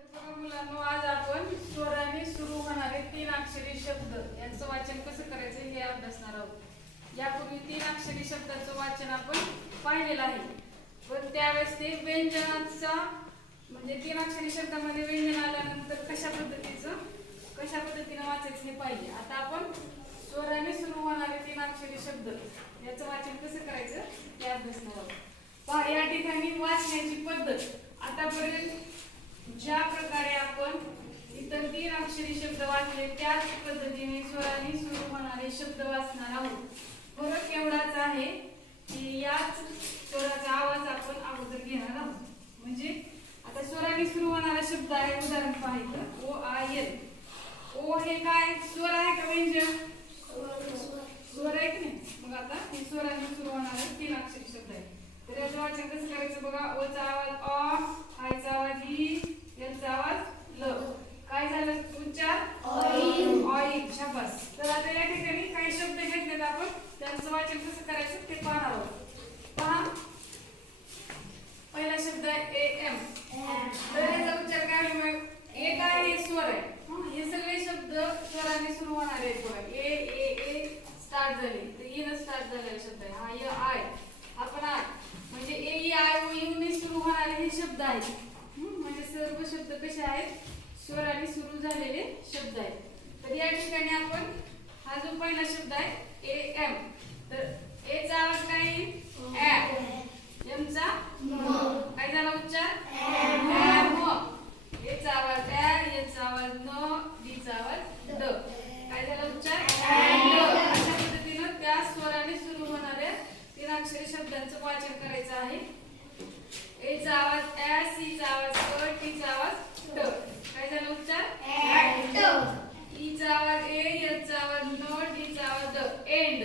मुलांनो, आज आपण स्वराने सुरू होणारे 3 अक्षरी शब्द यांचं वाचन कसं करायचं हे अभ्यासणार आहोत। यापूर्वी 3 अक्षरी शब्दाचं वाचन आपण पाहिलेलं आहे, पण त्यावेळेस ते व्यंजनाचा म्हणजे 3 अक्षरी शब्दामध्ये व्यंजन आल्यानंतर कशा पद्धतीने वाचायचं हे पाहिले। आता आपण स्वराने सुरू होणारे 3 अक्षरी शब्द याचं वाचन कसं करायचं हे अभ्यासणार आहोत। पहा, या ठिकाणी वाचण्याची पद्धत आतापर्यंत ज्या प्रकारे आपण इतर 3 अक्षरी शब्द वाचले त्याच पद्धतीने स्वराने सुरू होणारे शब्द वाचणार आहोत। फरक एवढाच आहे की याच स्वराचा आवाज आपण अगोदर घेणार आहोत। म्हणजे आता स्वराने सुरू होणारा शब्द आहे, उदाहरण पाहिलं ओ आ एल। ओ हे काय स्वर आहे का व्यंजन? स्वर आहे की नाही? मग आता हे स्वराने सुरू होणारे 3 अक्षरी शब्द आहे। तर याचं वाचन कसं करायचं बघा। ओ चा आवाज अ, आय चा आवाज ई, यांचा आवाज ल। काय झालं उच्चार? ऑइल। ऑइल, शाबास। तर आता या ठिकाणी काही शब्द घेतलेत आपण, त्यांचं वाचन कसं करायचं ते पाहणार आहोत। पहा, पहिला शब्द आहे ए एम। तर याचा उच्चार काय होईल? ए काय हे स्वर आहे, हे सगळे शब्द स्वराने सुरू होणारे आहेत बघा। ए ए ए स्टार्ट झाले तर ई न स्टार्ट झालेला शब्द आहे। हा य आय, आपण आय म्हणजे ए ई आय ओ यू ने सुरू होणारे हे शब्द आहेत। म्हणजे सर्व शब्द कसे आहेत? स्वराने सुरू झालेले शब्द आहेत। तर या ठिकाणी आपण हा जो पहिला शब्द आहे ए एम, तर ए चा आवाज काय येईल? ए। एम चा म, काय झाला उच्चार? एम। ए चा आवाज ए, ए चा आवाज न, डी चा आवाज ड, काय झाला उच्चार? एंड। अशा पद्धतीने त्या स्वराने सुरू होणाऱ्या 3 अक्षरी शब्दांचं वाचन करायचं आहे। ए चा आवाज ए, सी चा आवाज क, टी चा आवाज ट, काय झालं उच्चार? एंड। ई चा आवाज ए, एफ चा आवाज न, डी चा आवाज ड, एंड।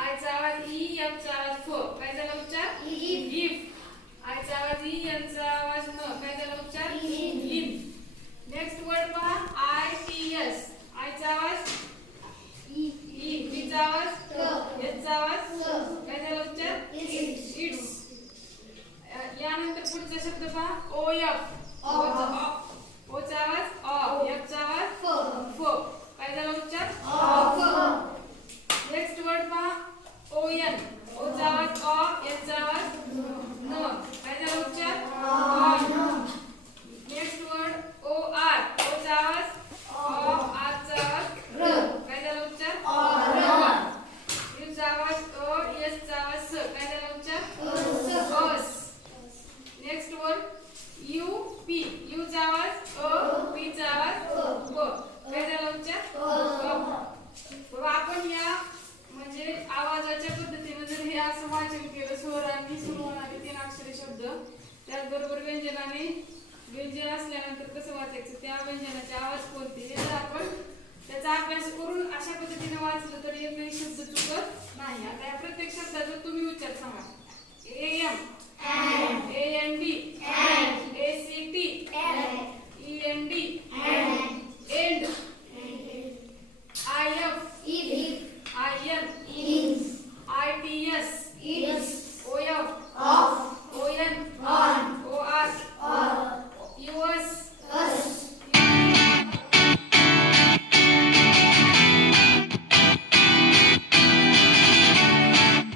आय चा आवाज ई, एफ चा आवाज फ, काय झालं उच्चार? इफ। आय चा आवाज ई, एन चा आवाज न, काय झालं उच्चार? इन। नेक्स्ट वर्ड पहा, आय टी एस। आय चा आवाज ई, टी चा आवाज एस चा आवाज काय झालं उच्चार? इट्स। यानंतर पुढचा शब्द पहा ओ एफ। ओ चा आवाज अ, एफ चा आवाज फ, काय झालं उच्चार? ऑफ। नेक्स्ट वर्ड पहा ओ एन। ओ चा आवाज अ, एन चा आवाज न, काय झालं उच्चार? On. Next word O R. O चा आवाज अ, आर चा आवाज र, काय झालं उच्चार? ऑन। यू चा आवाज अ, एस चा आवाज स, काय झालं उच्चार? Us. Next word U P. U चा आवाज अ, पी चा आवाज प, काय झालं उच्चार? अप। आपण या म्हणजे आवाजाच्या पद्धतीने जर हे असं वाचन केलं स्वरांनी सुरू होणारे 3 अक्षरी शब्द, त्याचबरोबर व्यंजनाने व्यंजन असल्यानंतर कसं वाचायचं, त्या व्यंजनाचे आवाज कोणते, हे जर आपण त्याचा अभ्यास करून अशा पद्धतीने वाचलं तर एकही शब्द चुकत नाही। आता या प्रत्येक शब्दाचं तुम्ही उच्चार